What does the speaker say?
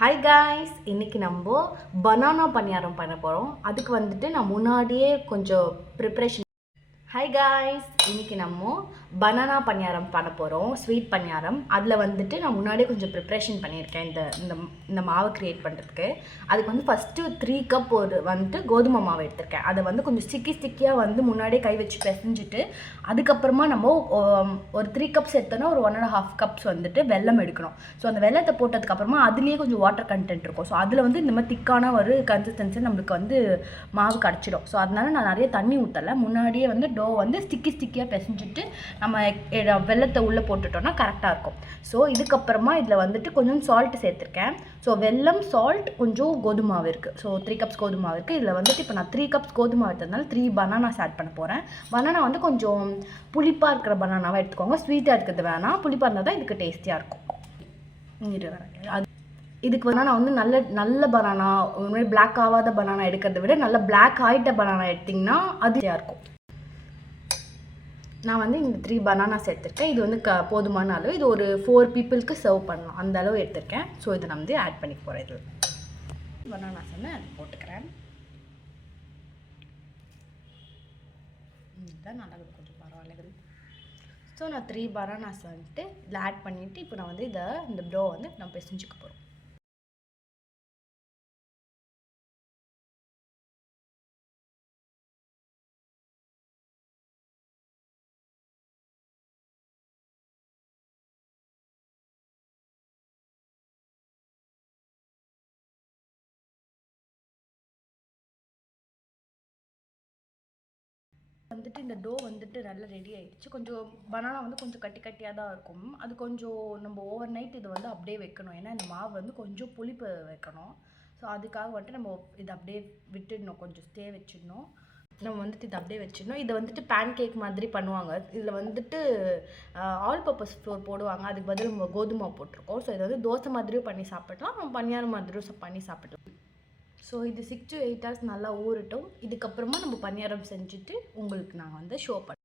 Hi guys, இன்றைக்கி நம்ம banana பணியாரம் பண்ண போகிறோம். அதுக்கு வந்துட்டு நான் முன்னாடியே கொஞ்சம் ப்ரிப்ரேஷன். ஹாய் காய்ஸ், இன்றைக்கி நம்ம பனானா பணியாரம் பண்ண போகிறோம், ஸ்வீட் பணியாரம். அதில் வந்துட்டு நான் முன்னாடியே கொஞ்சம் ப்ரிப்ரேஷன் பண்ணியிருக்கேன் இந்த மாவை க்ரியேட் பண்ணுறதுக்கு. அதுக்கு வந்து ஃபஸ்ட்டு 3 கப் வந்துட்டு கோதுமை மாவு எடுத்திருக்கேன். அதை வந்து கொஞ்சம் ஸ்டிக்கியாக வந்து முன்னாடியே கை வச்சு பிசைஞ்சிட்டு, அதுக்கப்புறமா நம்ம ஒரு 3 கப்ஸ் எடுத்தோன்னா ஒரு 1.5 கப்ஸ் வந்துட்டு வெல்லம் எடுக்கணும். ஸோ அந்த வெல்லத்தை போட்டதுக்கப்புறமா அதுலேயே கொஞ்சம் வாட்டர் கண்டென்ட் இருக்கும். ஸோ அதில் வந்து இந்த மாதிரி திக்கான ஒரு கன்சிஸ்டன்சி நம்மளுக்கு வந்து மாவு கிடச்சிடும். ஸோ அதனால நான் நிறைய தண்ணி ஊற்றலை. முன்னாடியே வந்து டோ வந்து ஸ்டிக்கியாக பிசைஞ்சிட்டு நம்ம வெல்லத்தை உள்ளே போட்டுட்டோம்னா கரெக்டாக இருக்கும். ஸோ இதுக்கப்புறமா இதில் வந்துட்டு கொஞ்சம் சால்ட் சேர்த்துருக்கேன். ஸோ வெல்லம், சால்ட், கொஞ்சம் கோதுமாவு இருக்குது. ஸோ 3 கப்ஸ் கோதுமாவு இருக்குது. இதில் வந்துட்டு இப்போ நான் 3 கப்ஸ் கோதுமாவு எடுத்ததுனால 3 பனானாஸ் ஆட் பண்ண போகிறேன். பனானா வந்து கொஞ்சம் புளிப்பாக இருக்கிற பனானாவாக எடுத்துக்கோங்க. ஸ்வீட்டாக இருக்கிறது வேணாம், புளிப்பாக இருந்தால் தான் இதுக்கு டேஸ்டியாக இருக்கும். அது இதுக்கு வேணால் நான் வந்து நல்ல பனானா, ஒரு மாதிரி பிளாக் ஆகாத பனானா எடுக்கிறத விட நல்ல பிளாக் ஆகிட்ட பனானா எடுத்திங்கன்னா அது இருக்கும். நான் வந்து இந்த 3 பனானாஸ் எடுத்திருக்கேன். இது வந்து போதுமான அளவு. இது ஒரு 4 பீப்புளுக்கு சர்வ் பண்ணலாம், அந்த அளவு எடுத்திருக்கேன். ஸோ இதை நான் வந்து ஆட் பண்ணி போகிறேன். இது பனானாஸ் வந்து அது போட்டுக்கிறேன். இதுதான் நல்லா கொஞ்சம் பரவாயில்ல. ஸோ நான் 3 பனானாஸ் வந்துட்டு இதில் ஆட் பண்ணிவிட்டு இப்போ நான் வந்து இந்த டோ வந்து நான் பிசைஞ்சுக்க போகிறோம். வந்துட்டு இந்த டோ வந்துட்டு நல்லா ரெடி ஆகிடுச்சு. கொஞ்சம் பனானா வந்து கொஞ்சம் கட்டியாக தான் இருக்கும். அது கொஞ்சம் நம்ம ஓவர் நைட் இது வந்து அப்படியே வைக்கணும். ஏன்னா இந்த மாவு வந்து கொஞ்சம் புளிப்பு வைக்கணும். ஸோ அதுக்காக வந்துட்டு நம்ம இதை அப்படியே விட்டுடணும், கொஞ்சம் ஸ்டே வச்சிடணும். நம்ம வந்துட்டு இதை அப்படியே வச்சிடணும். இதை வந்துட்டு பேன் கேக் மாதிரி பண்ணுவாங்க. இதில் வந்துட்டு ஆல் பர்பஸ் ஃப்ளோர் போடுவாங்க, அதுக்கு பதில் நம்ம கோதுமை போட்டிருக்கோம். ஸோ இதை வந்து தோசை மாதிரியும் பண்ணி சாப்பிடலாம், பணியாரம் மாதிரியும் பண்ணி சாப்பிடலாம். ஸோ இது 6 to 8 hours நல்லா ஊறட்டும். இதுக்கப்புறமா நம்ம பணியாரம் செஞ்சுட்டு உங்களுக்கு நான் வந்து ஷோ பண்ணுறேன்.